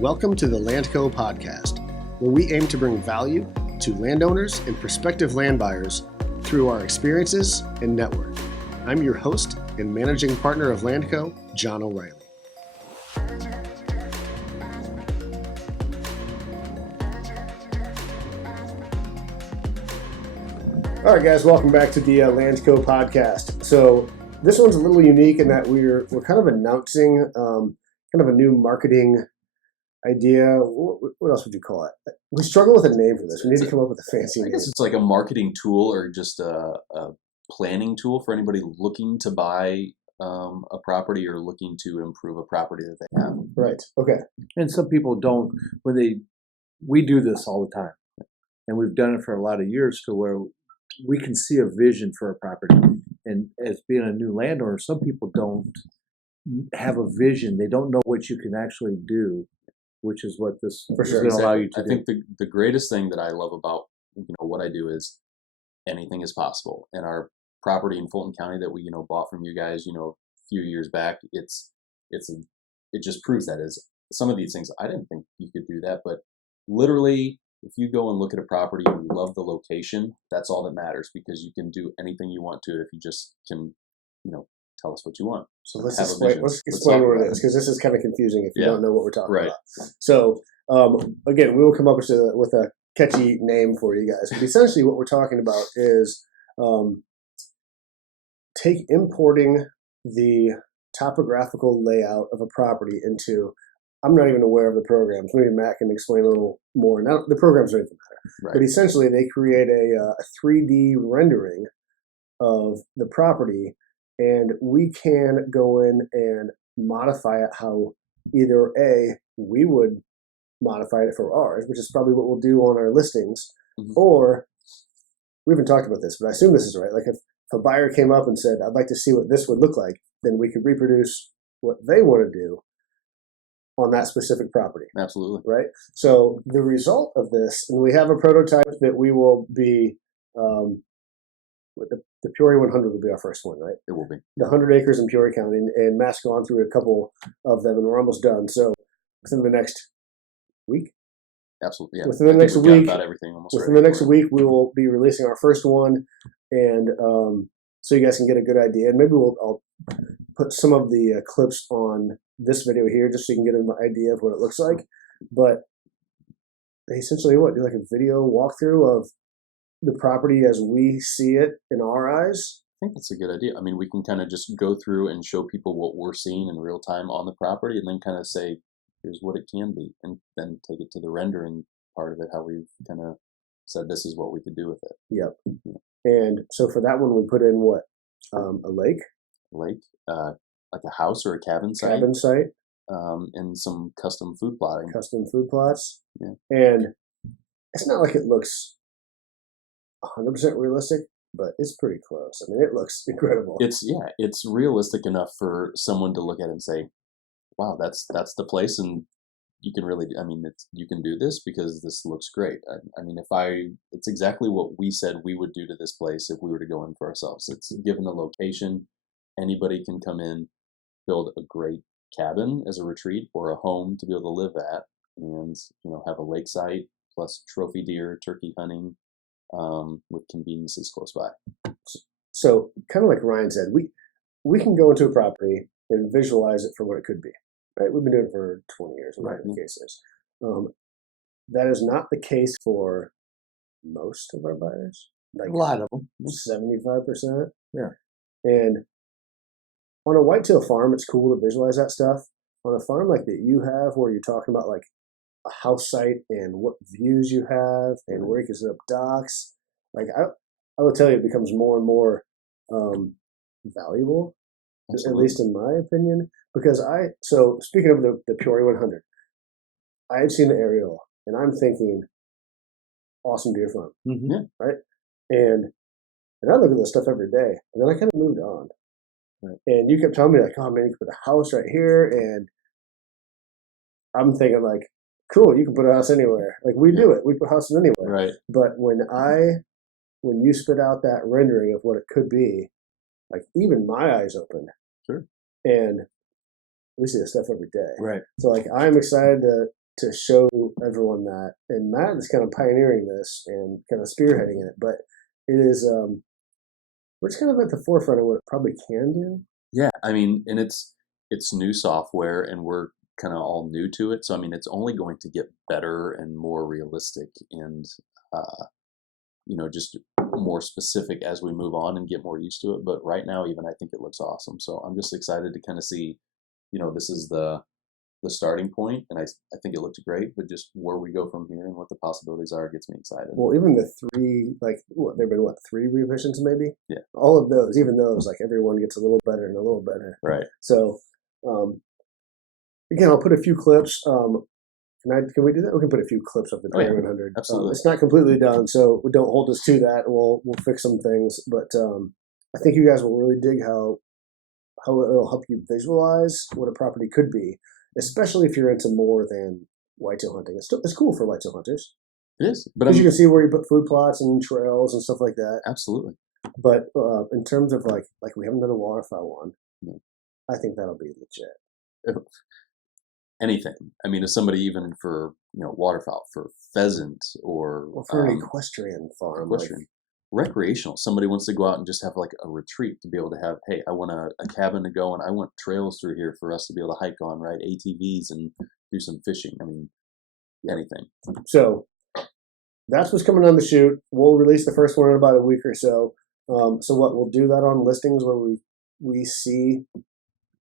Welcome to the Landco podcast, where we aim to bring value to landowners and prospective land buyers through our experiences and network. I'm your host and managing partner of Landco, John O'Reilly. All right, guys, welcome back to the Landco podcast. So this one's a little unique in that we're kind of announcing kind of a new marketing idea. What else would you call it? We struggle with a name for this. We need to come up with a fancy name. I guess it's like a marketing tool or just a planning tool for anybody looking to buy a property or looking to improve a property that they have. Right. Okay. And some people don't. We do this all the time, and we've done it for a lot of years to where we can see a vision for a property. And as being a new landowner, some people don't have a vision. They don't know what you can actually do, which is what this is going to allow you to do. I think the greatest thing that I love about what I do is anything is possible. And our property in Fulton County that we bought from you guys a few years back, it just proves that. Is some of these things I didn't think you could do that, but literally, if you go and look at a property and you love the location, that's all that matters, because you can do anything you want to it if you just can, tell us what you want. So let's explain what it is, because this is kind of confusing if you don't know what we're talking about. So again, we will come up with a catchy name for you guys. But essentially what we're talking about is importing the topographical layout of a property into, I'm not even aware of the programs. Maybe Matt can explain a little more. Now, the programs don't even matter. Right. But essentially, they create a 3D rendering of the property, and we can go in and modify it how either we would modify it for ours, which is probably what we'll do on our listings, or we haven't talked about this, but I assume this is right. Like if a buyer came up and said, I'd like to see what this would look like, then we could reproduce what they want to do on that specific property. Absolutely. Right? So the result of this, and we have a prototype that we will be, the Peoria 100 will be our first one, right? It will be. The 100 acres in Peoria County, and Matt's gone through a couple of them, and we're almost done. So within the next week? Absolutely, yeah. Within the next week, about everything within the next week, we will be releasing our first one, and so you guys can get a good idea. And maybe I'll put some of the clips on this video here, just so you can get an idea of what it looks like. But they essentially do like a video walkthrough of the property as we see it in our eyes. I think that's a good idea. I mean, we can kind of just go through and show people what we're seeing in real time on the property, and then kind of say, here's what it can be, and then take it to the rendering part of it, how we've kind of said this is what we could do with it. Yep. Yeah. And so for that one, we put in what? A lake? Like a house or a cabin site. And some custom food plotting. Custom food plots. Yeah. And it's not like it looks 100% realistic, but it's pretty close. I mean, it looks incredible. It's realistic enough for someone to look at it and say, wow, that's the place, and you can really, you can do this because this looks great. It's exactly what we said we would do to this place if we were to go in for ourselves. It's given the location, anybody can come in, build a great cabin as a retreat or a home to be able to live at, and have a lake site plus trophy deer, turkey hunting, with conveniences close by. So kind of like Ryan said, we can go into a property and visualize it for what it could be. Right? We've been doing it for 20 years, whatever the case is. That is not the case for most of our buyers. Like a lot of them. 75%. Yeah. And on a whitetail farm, it's cool to visualize that stuff. On a farm like that you have, where you're talking about like a house site and what views you have and where you can set up docks, like I will tell you, it becomes more and more valuable. Absolutely. At least in my opinion, because so speaking of the Peoria 100, I had seen the aerial, and I'm thinking, awesome deer farm, right? And I look at this stuff every day, and then I kind of moved on. Right. And you kept telling me like, oh man, you can put a house right here, and I'm thinking like, cool, you can put a house anywhere. Like we do it, we put houses anywhere. Right. But when you spit out that rendering of what it could be, like even my eyes opened. Sure. And we see this stuff every day. Right. So like I'm excited to to show everyone that. And Matt is kind of pioneering this and kind of spearheading it, but it is we're just kind of at the forefront of what it probably can do. Yeah, I mean, and it's new software, and we're kind of all new to it. So I mean, it's only going to get better and more realistic, and just more specific as we move on and get more used to it. But right now, even I think it looks awesome. So I'm just excited to kind of see, this is the starting point, and I think it looked great. But just where we go from here and what the possibilities are gets me excited. Well, even the three, there've been three revisions maybe. Yeah. All of those, even those, everyone gets a little better and a little better. Right. So, again, I'll put a few clips. Can we do that? We can put a few clips of the 2100. Absolutely. It's not completely done, so don't hold us to that. We'll fix some things, but I think you guys will really dig how it'll help you visualize what a property could be, especially if you're into more than whitetail hunting. It's cool for whitetail hunters. It is, but because you can see where you put food plots and trails and stuff like that. Absolutely. But in terms of like we haven't done a waterfowl one, I think that'll be legit. Anything. I mean, if somebody even for waterfowl, for pheasant, or for an equestrian farm, recreational. Somebody wants to go out and just have a retreat to be able to have. Hey, I want a cabin to go, and I want trails through here for us to be able to hike on, ride ATVs, and do some fishing. I mean, anything. So that's what's coming on the chute. We'll release the first one in about a week or so. So what we'll do that on listings where we see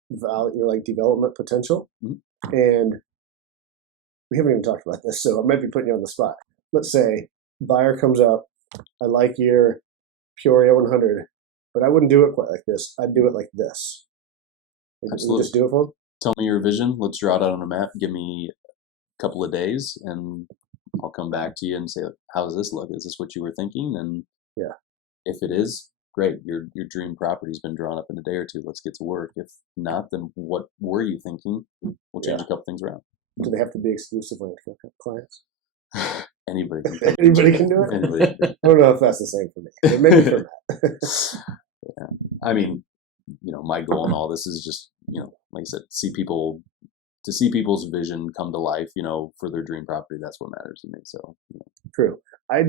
value, development potential. Mm-hmm. And we haven't even talked about this, so I might be putting you on the spot. Let's say buyer comes up, I like your Peoria 100, but I wouldn't do it quite like this. I'd do it like this. Absolutely. Just do it for them? Tell me your vision. Let's draw it out on a map. Give me a couple of days, and I'll come back to you and say, how does this look? Is this what you were thinking? And yeah, if it is, great. Your dream property's been drawn up in a day or two. Let's get to work. If not, then what were you thinking? We'll change a couple things around. Do they have to be exclusive clients? Anybody can. Anybody can do it? Anybody can. I don't know if that's the same for me. But maybe for Matt. Yeah. I mean, my goal in all this is just, like I said, see people's vision come to life, for their dream property. That's what matters to me. So, True. I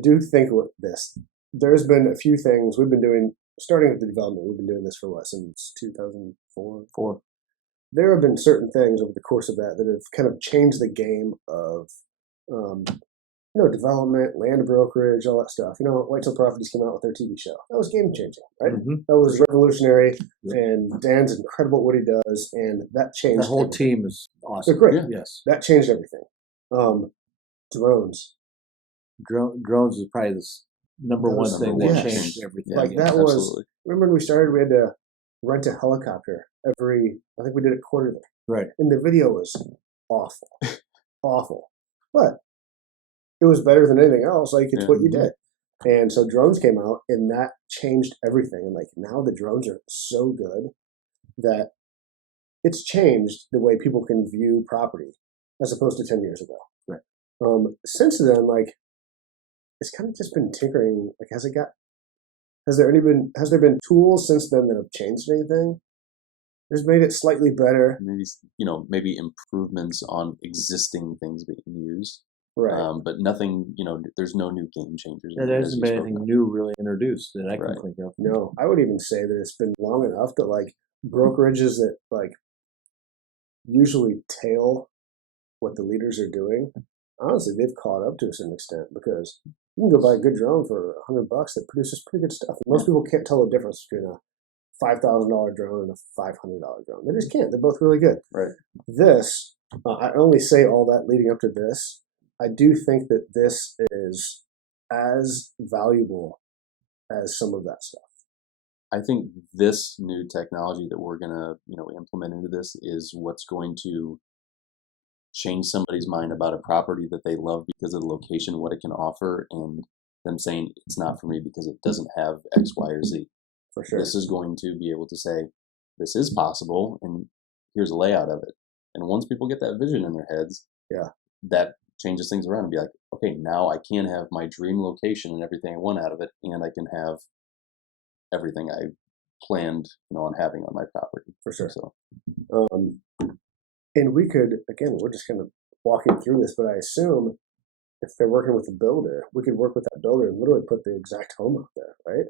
do think with this, there's been a few things we've been doing, starting with the development. We've been doing this for since 2004. There have been certain things over the course of that have kind of changed the game of, development, land brokerage, all that stuff. Whitetail Properties came out with their TV show. That was game changing, right? Mm-hmm. That was revolutionary, and Dan's incredible at what he does, and that changed. The whole team is awesome. They're great. Yeah. Yes, that changed everything. Drones. Drones is probably the number one thing that changed everything. That was. Remember when we started? We had to rent a helicopter I think we did it quarterly. Right. And the video was awful. Awful. But it was better than anything else. It's what you did. And so drones came out, and that changed everything. And now the drones are so good that it's changed the way people can view property as opposed to 10 years ago. Right. Since then, it's kind of just been tinkering. Has there been tools since then that have changed anything? Has made it slightly better. Maybe improvements on existing things being used. Right. But nothing, there's no new game changers. There hasn't been anything new really introduced that I can think of. No, I would even say that it's been long enough that brokerages that usually tail what the leaders are doing, honestly, they've caught up to a certain extent, because you can go buy a good drone for $100 that produces pretty good stuff. And most people can't tell the difference between a $5,000 drone and a $500 drone. They just can't. They're both really good. Right. This, I only say all that leading up to this. I do think that this is as valuable as some of that stuff. I think this new technology that we're going to, implement into this is what's going to change somebody's mind about a property that they love because of the location, what it can offer, and them saying it's not for me because it doesn't have X, Y, or Z. For sure. This is going to be able to say, this is possible, and here's a layout of it. And once people get that vision in their heads, that changes things around and be like, okay, now I can have my dream location and everything I want out of it, and I can have everything I planned, on having on my property. For sure. So, And we could, again, we're just kind of walking through this, but I assume if they're working with a builder, we could work with that builder and literally put the exact home out there, right?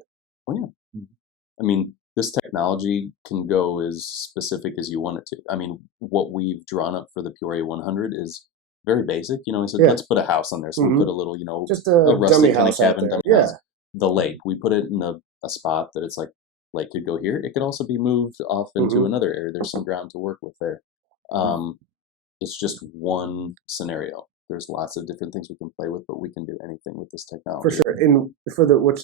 Oh yeah. I mean, this technology can go as specific as you want it to. I mean, what we've drawn up for the Peoria 100 is very basic. You know, we said, Yeah. let's put a house on there. So we put a little, you know, Just a a dummy rustic kind of house out cabin, there. dummy Yeah. house. The lake, we put it in a spot that it's like, lake could go here. It could also be moved off into another area. There's some ground to work with there. It's just one scenario. There's lots of different things we can play with, but we can do anything with this technology. For sure. And for the which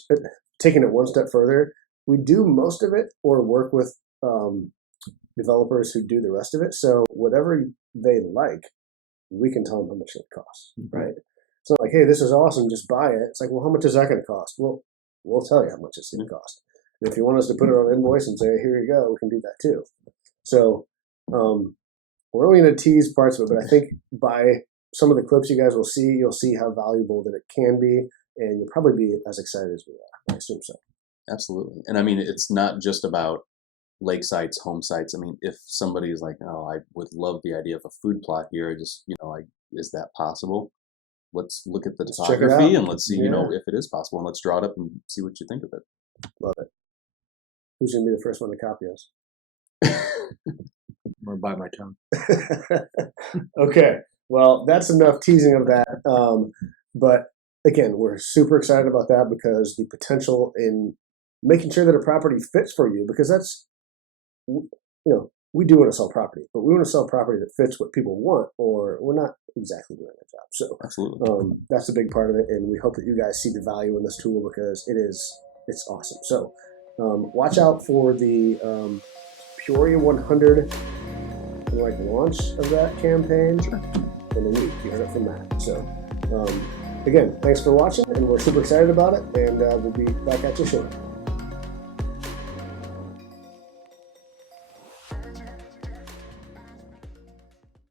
taking it one step further, we do most of it or work with developers who do the rest of it. So whatever they like, we can tell them how much it costs, right? It's not like, hey, this is awesome, just buy it. It's like, well, how much is that going to cost? Well, we'll tell you how much it's going to cost. And if you want us to put it on an invoice and say, here you go, we can do that too. So we're only going to tease parts of it, but I think by some of the clips you guys will see, you'll see how valuable that it can be, and you'll probably be as excited as we are. I assume so. Absolutely. And I mean, it's not just about lake sites, home sites. I mean, if somebody is like, oh, I would love the idea of a food plot here, just, you know, is that possible? Let's look at the check it topography out. and let's see, you know, if it is possible, and let's draw it up and see what you think of it. Love it. Who's going to be the first one to copy us? I'm gonna bite my tongue. Okay. Well, that's enough teasing of that. But again, we're super excited about that because the potential in making sure that a property fits for you, because that's, you know, we do want to sell property, but we want to sell property that fits what people want, or we're not exactly doing our job. So absolutely, that's a big part of it, and we hope that you guys see the value in this tool because it's awesome. So watch out for the Peoria 100 launch of that campaign, and then you heard it from Matt. So again, thanks for watching, and we're super excited about it, and we'll be back at you shortly.